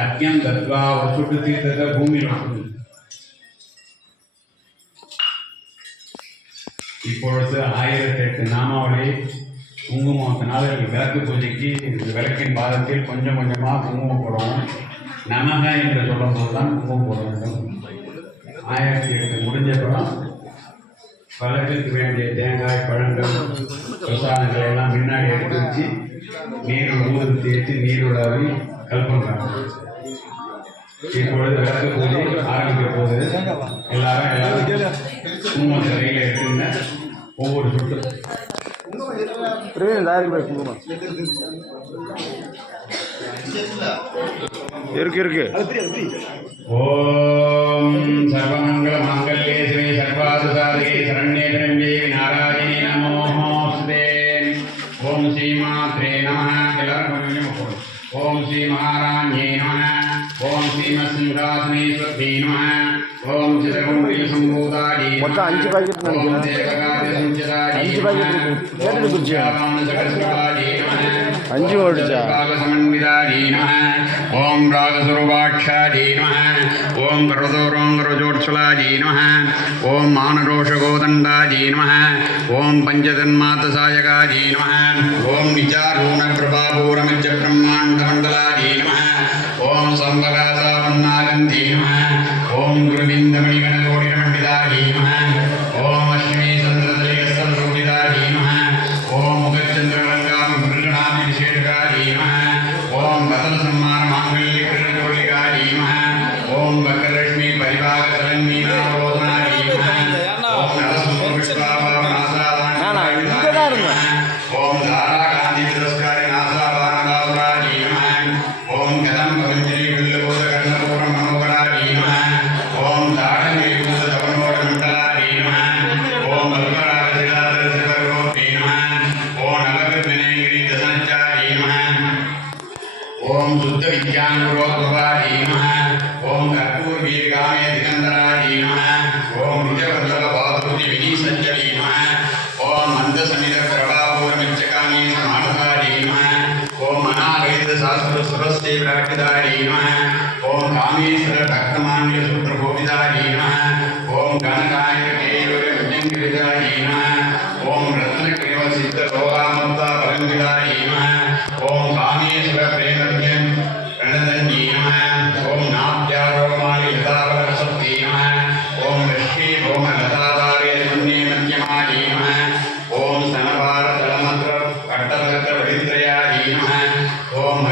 அர்க்கியம் தத்வா ஒரு சுட்டு தீர்த்தத்தை பூமியில் விட்டுருங்க. இப்பொழுது 1008 நாமாவளி குங்குமத்தினால விளக்கு பூஜைக்கு விளக்கின் பாதத்தில் கொஞ்சம் கொஞ்சமாக குங்குமம் போடவும். நமக என்று சொல்லும் போது தான் குங்குமம் போட வேண்டும். 1008 முடிஞ்ச பிறகு பழத்திற்கு வேண்டிய தேங்காய் பழங்கள் பிரசாதங்களை எல்லாம் முன்னாடி எடுத்து வச்சு நீர் ஊது தேய்ச்சி நீர் விடாவி கல்பன்றாங்க. இப்பொழுது விளக்கு பூஜை ஆரம்பிக்க போது எல்லாரும் குங்குமம் கையில் எடுத்துங்க. ஒவ்வொரு சுட்டு இருக்கு. ஓம் சர்வமங்கல மாங்கல்யே ஸ்ரீ சர்வாதுசாரியே சரண்யே திரண்யே நாராயணி நமோஸ்தே. ஓம் ஸ்ரீ மாத்ரே நமः. எல்லாரும் கொஞ்சம் போடுங்க. ஓம் ஸ்ரீ மகாராண்யே நமः. ஓம் ஸ்ரீமத்சிங்காசனேஸ்வரே நமः. ஓம் சிதகுண்டே சம்பூதாயே மொத்தம் 5 பாக்கெட் நினைக்கிறேன். 5 பாக்கெட் கேட்டது குடிச்சு 5 ஓடிச்சா. ஓம் ராகசுரூபாட்சாஜே நமः. ஓம் கரதோரோங்கரஜோட்சலாஜே நமः. ஓம் மானரோஷகோதண்டாஜே நமः. ஓம் பஞ்சதன்மாத்தசாயகாஜே நமः. ஓம் விசாரூணகிருபாபூரமஜ்ஜ பிரம்மாண்டமண்டலாஜே நமः. ஓம் சம்பகாசாவன்னாகந்தே நமः. ஓம் குருவிந்தமணிகணகோடிரமண்டிதாஜே நமः. ஓம் அஸ்மி சந்திரதலேஸ்வரூபிதாஜே நமः. ஓம் முகச்சந்திரலங்காம மிருகணாமி விசேஷகாஜே நமः. ஓம் பதல சம்மான மாங்கல்ய கிருஷ்ணஜோலிகாஜே நமः. ஓம் வக்கரலட்சுமி பரிபாக சரண்மீ நாரோதனாஜே நமः. ஓம் நரசிம்ம ஓம் தாரா காந்தி திரஸ்காரி நாசாபானகாசுராஜே நமः. ஓம் கதம் பவஞ்சலி வில்லுபூத கர்ணபூரம் மனோகராஜே நமः. ஓம் தாடங்கிரிபூத தவனோட மண்டலாஜே நமः. ஓம் அல்பராஜிலாதர சிவகோபே நமः. ஓம் நலவிர்வினயகிரி தசனச்சாஜே நமः. ஓம் சுத்த வித்யானுரோத்பவாஜே நமः. ஓம் கற்பூர் வீரகாமே திகந்தராஜே நமः. ஓம் விஜயவல்லப பாதுருதி வினீசஞ்சலி நமः. ஓம் மந்தசமித பிரபாபூரமிச்சகாமே சமானதாஜே நமः. ஓம் அநாகரித சாஸ்திர சுரஸ்தே விராட்டிதாஜே நமः. ஓம் காமேஸ்வர பக்தமான்ய சூத்திர கோவிதாஜே நமः. ஓம் கனகாய கேயூர விஜயங்கிரிதாஜே நமः. ஓம் ரத்னகிரிவ சித்த லோகாமத்தா பரங்கிதாஜே நமः. ஓம் காமேஸ்வர பிரேமத்யம் பிரணதஞ்சே நமः. ஓம் நாப்யாரோமாலி யதாவரசக்தி நமः. ஓம் லக்ஷ்மி ஓம லதாதாரே மன்யே மத்யமாஜே நமः. ஓம் சனபார தலமந்திர கட்டலக்க வரித்ரயாஜே நமः. ஓம்